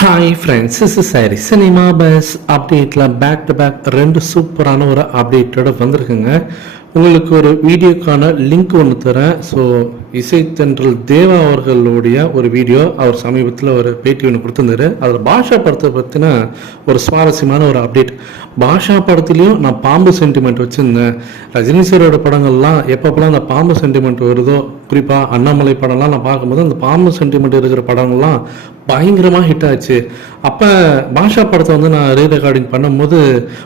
Hi friends is sorry cinema buzz அப்டேட்டில் back to back ரெண்டு சூப்பரான ஒரு அப்டேட்டோட வந்திருக்குங்க. உங்களுக்கு ஒரு வீடியோக்கான லிங்க் ஒன்று தரேன். ஸோ இசைத்தன்றல் தேவா அவர்களுடைய ஒரு வீடியோ அவர் சமீபத்தில் ஒரு பேட்டி ஒன்று கொடுத்துருந்தாரு. அதில் பாஷா படத்தை பற்றின ஒரு சுவாரஸ்யமான ஒரு அப்டேட் பாஷா படத்துலேயும் நான் பாம்பு சென்டிமெண்ட் வச்சுருந்தேன். ரஜினி சாரோட படங்கள்லாம் எப்பப்பெல்லாம் அந்த பாம்பு சென்டிமெண்ட் வருதோ குறிப்பாக அண்ணாமலை படம்லாம் நான் பார்க்கும்போது அந்த பாம்பு சென்டிமெண்ட் இருக்கிற படங்கள்லாம் பயங்கரமாக ஹிட் ஆச்சு. அப்போ பாஷா படத்தை வந்து நான் ரீ ரெக்கார்டிங் பண்ணும்போது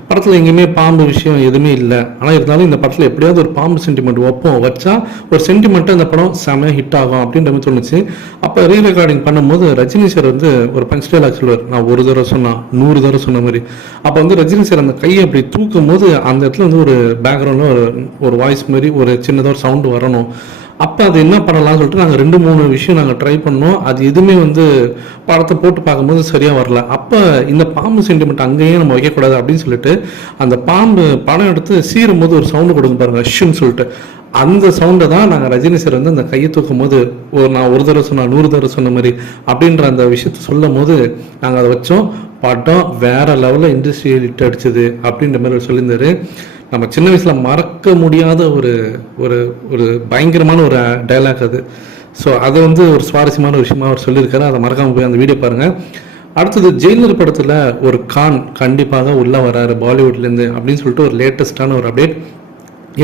படத்தில் எங்கேயுமே பாம்பு விஷயம் எதுவுமே இல்லை. ஆனால் இருந்தாலும் இந்த படத்தில் எப்படியாவது ஒரு பாம்பு சென்டிமெண்ட் வைப்போம். வச்சா ஒரு சென்டிமெண்ட்டை அந்த படம் செமையாக ஹிட் ஆகும் அப்படின்ற மாதிரி தோணுச்சு. அப்போ ரீ ரெக்கார்டிங் பண்ணும்போது ரஜினி சார் வந்து ஒரு பஞ்ச் டைலாக் சொல்லுவார். நான் ஒரு தடவை சொன்னால் நூறு தடவை சொன்ன மாதிரி. அப்போ வந்து ரஜினி சார் அந்த கையை அப்படி தூக்கும் போது அந்த இடத்துல வந்து ஒரு பேக்ரவுண்டில் ஒரு ஒரு வாய்ஸ் மாதிரி ஒரு சின்னதாக ஒரு சவுண்டு வரணும். அப்போ அது என்ன பண்ணலாம்னு சொல்லிட்டு நாங்கள் ரெண்டு மூணு விஷயம் நாங்கள் ட்ரை பண்ணோம். அது எதுவுமே வந்து படத்தை போட்டு பார்க்கும்போது சரியாக வரல. அப்போ இந்த பாம்பு சென்டிமெண்ட் அங்கேயே நம்ம வைக்கக்கூடாது அப்படின்னு சொல்லிட்டு அந்த பாம்பு படம் எடுத்து சீரும் போது ஒரு சவுண்டு கொடுங்க பாருங்க ஷுன்னு சொல்லிட்டு. அந்த சவுண்டை தான் நாங்கள் ரஜினி சார் வந்து அந்த கையை தூக்கும் போது ஒரு நான் ஒரு தடவை சொன்னா நூறு தடவை சொன்ன மாதிரி அப்படின்ற அந்த விஷயத்த சொல்லும் போது நாங்கள் அதை வச்சோம். படம் வேற லெவலில் இண்டஸ்ட்ரி ஹிட் அடிச்சது அப்படின்ற மாதிரி சொல்லியிருந்தாரு. நம்ம சின்ன வயசில் மறக்க முடியாத ஒரு ஒரு ஒரு பயங்கரமான ஒரு டைலாக் அது. ஸோ அது வந்து ஒரு சுவாரஸ்யமான விஷயமா அவர் சொல்லியிருக்காரு. அதை மறக்காமல் போய் அந்த வீடியோ பாருங்கள் அடுத்தது ஜெயிலர் படத்தில் ஒரு கான் கண்டிப்பாக உள்ளே வராரு பாலிவுட்லேருந்து அப்படின்னு சொல்லிட்டு ஒரு லேட்டஸ்டான ஒரு அப்டேட்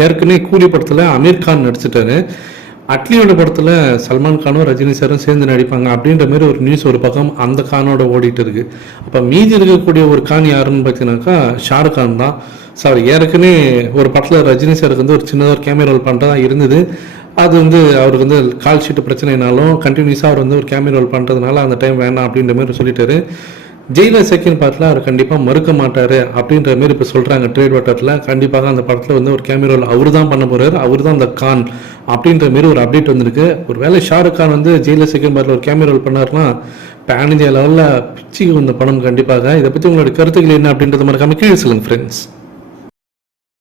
ஏற்கனவே கூலி படத்தில் அமீர் கான் நடிச்சிட்டாரு. அட்லியோட படத்தில் சல்மான் கானும் ரஜினி சாரும் சேர்ந்து நடிப்பாங்க அப்படின்ற மாதிரி ஒரு நியூஸ் ஒரு பக்கம் அந்த கானோட ஓடிட்டு இருக்கு. அப்போ மீதி இருக்கக்கூடிய ஒரு கான் யாருன்னு பார்த்தீங்கன்னாக்கா ஷாருக் கான் தான். சார் ஏற்கனவே ஒரு படத்தில் ரஜினி சாருக்கு வந்து ஒரு சின்னதாக ஒரு கேமரா ரோல் பண்ணுறதா இருந்தது. அது வந்து அவருக்கு வந்து கால் ஷீட்டு பிரச்சனைனாலும் கண்டினியூஸாக அவர் வந்து ஒரு கேமரா ரோல் பண்ணுறதுனால அந்த டைம் வேணாம் அப்படின்ற மாதிரி சொல்லிட்டாரு. ஜெயிலர் செகண்ட் பார்ட்டில் அவர் கண்டிப்பாக மறுக்க மாட்டார் அப்படின்ற மாதிரி இப்போ சொல்கிறாங்க ட்ரேட் வட்டத்தில் கண்டிப்பாக அந்த படத்தில் வந்து ஒரு கேமரா அவர் தான் பண்ண போகிறார் அவர் தான் அந்த கான் அப்படின்ற மாதிரி ஒரு அப்டேட் வந்திருக்கு. ஒரு வேளை ஷாருக் கான் வந்து ஜெயிலர் செகண்ட் பார்ட்டில் ஒரு கேமராவில் பண்ணார்னா பண்ணாருன்னா பேன் இந்தியா லெவலில் பிச்சுக்கு வந்த படம் கண்டிப்பாக. இதை பற்றி உங்களோட கருத்துக்கள் என்ன அப்படின்றத மறக்காமல் கீழே சொல்லுங்கள் ஃப்ரெண்ட்ஸ்